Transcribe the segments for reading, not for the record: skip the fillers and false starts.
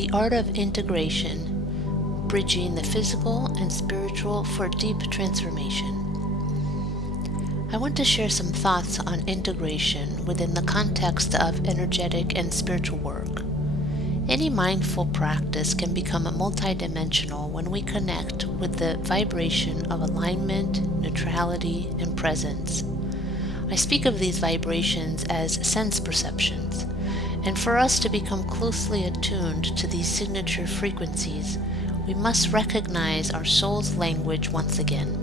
The art of integration, bridging the physical and spiritual for deep transformation. I want to share some thoughts on integration within the context of energetic and spiritual work. Any mindful practice can become multidimensional when we connect with the vibration of alignment, neutrality, and presence. I speak of these vibrations as sense perceptions, and for us to become closely attuned to these signature frequencies, we must recognize our soul's language once again.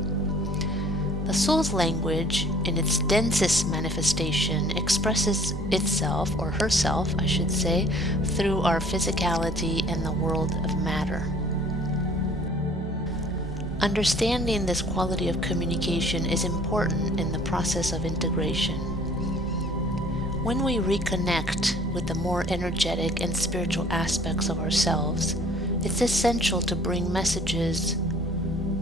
The soul's language, in its densest manifestation, expresses itself, or herself, I should say, through our physicality and the world of matter. Understanding this quality of communication is important in the process of integration. When we reconnect with the more energetic and spiritual aspects of ourselves, it's essential to bring messages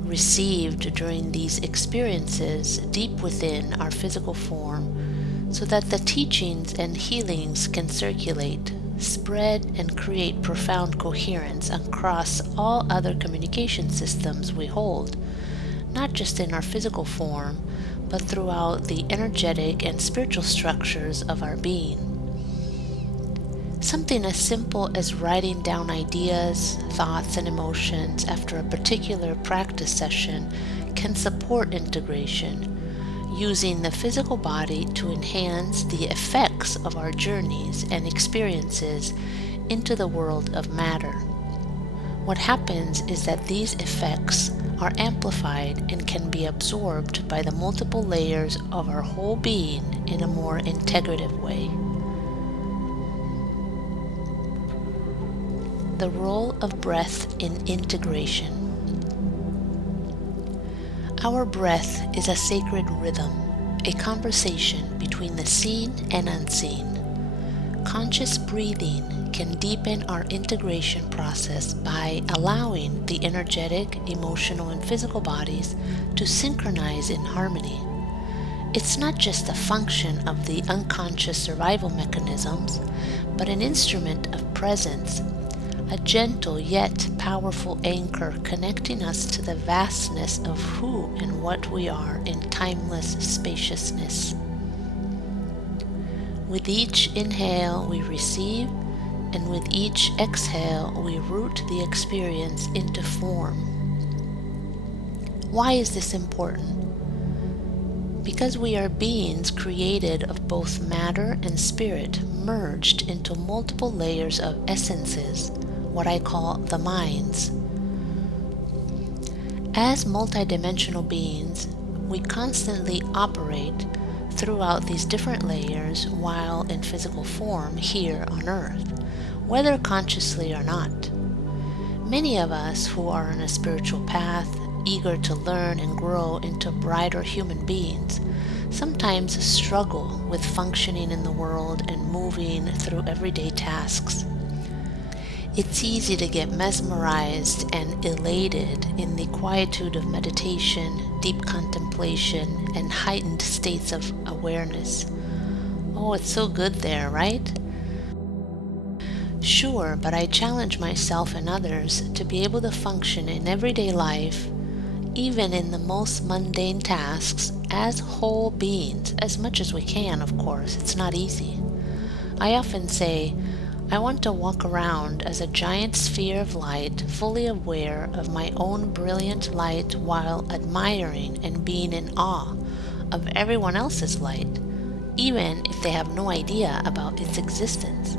received during these experiences deep within our physical form so that the teachings and healings can circulate, spread, and create profound coherence across all other communication systems we hold, not just in our physical form, but throughout the energetic and spiritual structures of our being. Something as simple as writing down ideas, thoughts, and emotions after a particular practice session can support integration, using the physical body to enhance the effects of our journeys and experiences into the world of matter. What happens is that these effects are amplified and can be absorbed by the multiple layers of our whole being in a more integrative way. The role of breath in integration. Our breath is a sacred rhythm, a conversation between the seen and unseen. Conscious breathing can deepen our integration process by allowing the energetic, emotional, and physical bodies to synchronize in harmony. It's not just a function of the unconscious survival mechanisms, but an instrument of presence, a gentle yet powerful anchor connecting us to the vastness of who and what we are in timeless spaciousness. With each inhale we receive, and with each exhale we root the experience into form. Why is this important? Because we are beings created of both matter and spirit merged into multiple layers of essences, what I call the minds. As multidimensional beings, we constantly operate throughout these different layers while in physical form here on Earth, whether consciously or not. Many of us who are on a spiritual path, eager to learn and grow into brighter human beings, sometimes struggle with functioning in the world and moving through everyday tasks. It's easy to get mesmerized and elated in the quietude of meditation, deep contemplation, and heightened states of awareness. Oh, it's so good there, right? Sure, but I challenge myself and others to be able to function in everyday life, even in the most mundane tasks, as whole beings, as much as we can, of course. It's not easy. I often say, I want to walk around as a giant sphere of light, fully aware of my own brilliant light while admiring and being in awe of everyone else's light, even if they have no idea about its existence.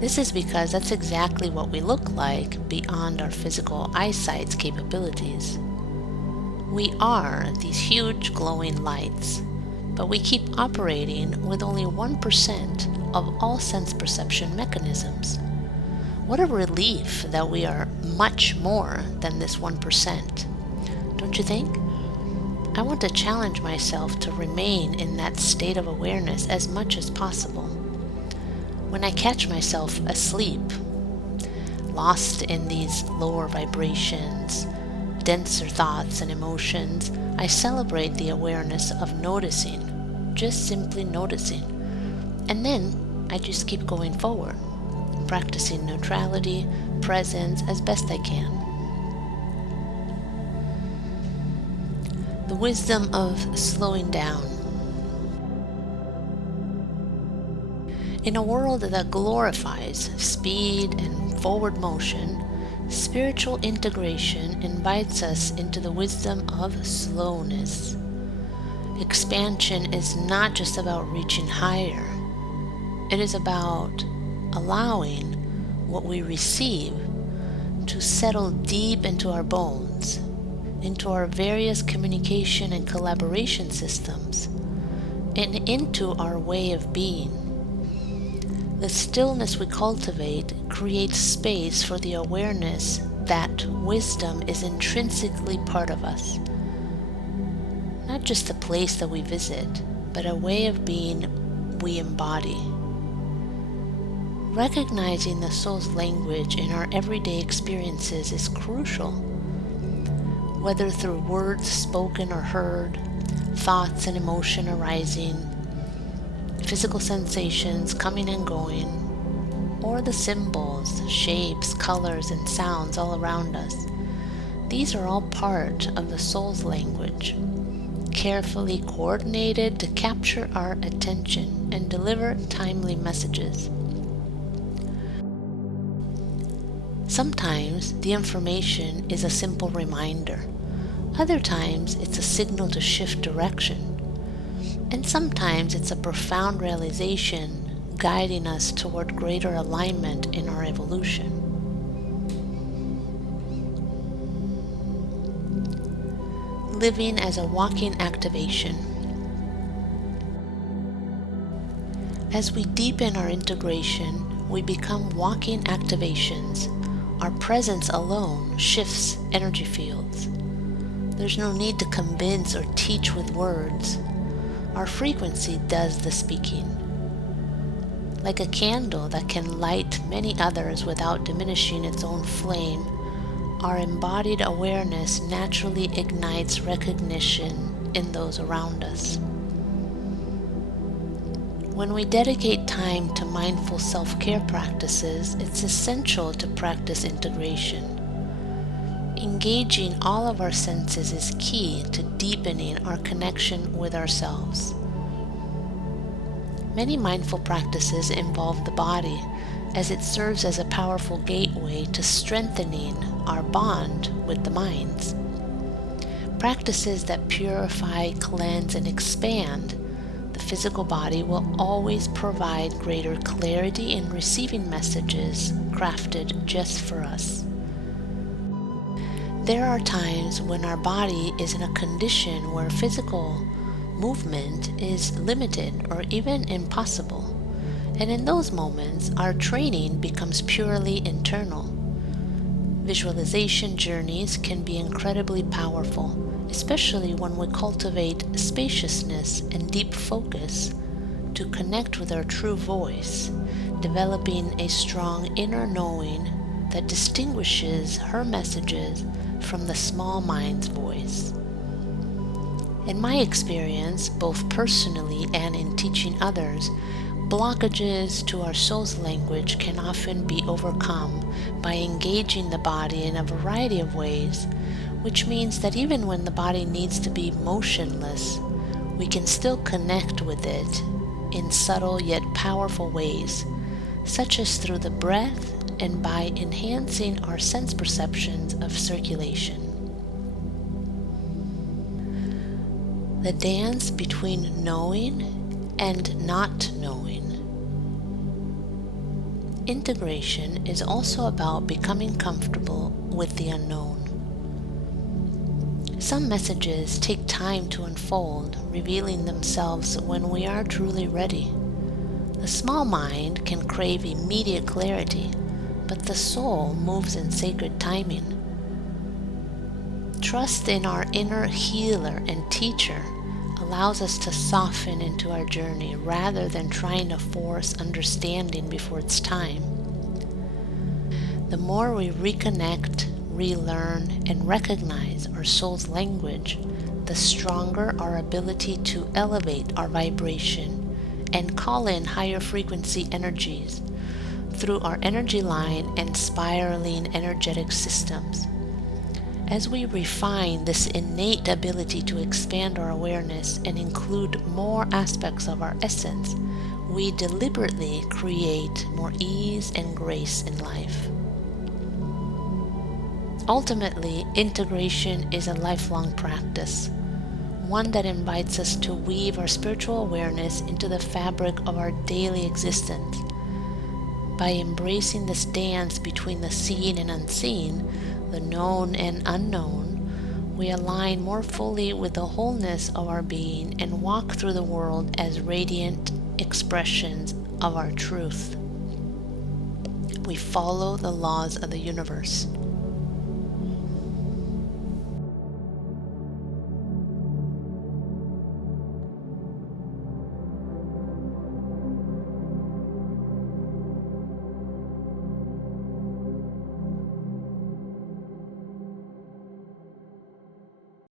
This is because that's exactly what we look like beyond our physical eyesight's capabilities. We are these huge glowing lights, but we keep operating with only 1% of all sense perception mechanisms. What a relief that we are much more than this 1%, don't you think? I want to challenge myself to remain in that state of awareness as much as possible. When I catch myself asleep, lost in these lower vibrations, denser thoughts and emotions, I celebrate the awareness of noticing, just simply noticing. And then I just keep going forward. practicing neutrality, presence as best I can. The wisdom of slowing down. In a world that glorifies speed and forward motion, spiritual integration invites us into the wisdom of slowness. Expansion is not just about reaching higher. It is about allowing what we receive to settle deep into our bones, into our various communication and collaboration systems, and into our way of being. The stillness we cultivate creates space for the awareness that wisdom is intrinsically part of us. Not just a place that we visit, but a way of being we embody. Recognizing the soul's language in our everyday experiences is crucial. Whether through words spoken or heard, thoughts and emotion arising, physical sensations coming and going, or the symbols, shapes, colors, and sounds all around us. These are all part of the soul's language, carefully coordinated to capture our attention and deliver timely messages. Sometimes the information is a simple reminder. Other times it's a signal to shift direction. And sometimes it's a profound realization guiding us toward greater alignment in our evolution. Living as a walking activation. As we deepen our integration, we become walking activations. Our presence alone shifts energy fields. There's no need to convince or teach with words. Our frequency does the speaking. Like a candle that can light many others without diminishing its own flame, our embodied awareness naturally ignites recognition in those around us. When we dedicate time to mindful self-care practices, it's essential to practice integration. Engaging all of our senses is key to deepening our connection with ourselves. Many mindful practices involve the body, as it serves as a powerful gateway to strengthening our bond with the minds. Practices that purify, cleanse, and expand the physical body will always provide greater clarity in receiving messages crafted just for us. There are times when our body is in a condition where physical movement is limited or even impossible, and in those moments our training becomes purely internal. Visualization journeys can be incredibly powerful, especially when we cultivate spaciousness and deep focus to connect with our true voice, developing a strong inner knowing that distinguishes her messages from the small mind's voice. In my experience, both personally and in teaching others, blockages to our soul's language can often be overcome by engaging the body in a variety of ways, which means that even when the body needs to be motionless, we can still connect with it in subtle yet powerful ways, such as through the breath and by enhancing our sense perceptions of circulation. The dance between knowing and not knowing. Integration is also about becoming comfortable with the unknown. Some messages take time to unfold, revealing themselves when we are truly ready. The small mind can crave immediate clarity, but the soul moves in sacred timing. Trust in our inner healer and teacher allows us to soften into our journey rather than trying to force understanding before it's time. The more we reconnect, relearn, and recognize our soul's language, the stronger our ability to elevate our vibration and call in higher frequency energies. through our energy line and spiraling energetic systems. As we refine this innate ability to expand our awareness and include more aspects of our essence, we deliberately create more ease and grace in life. Ultimately, integration is a lifelong practice, one that invites us to weave our spiritual awareness into the fabric of our daily existence. By embracing this dance between the seen and unseen, the known and unknown, we align more fully with the wholeness of our being and walk through the world as radiant expressions of our truth. We follow the laws of the universe.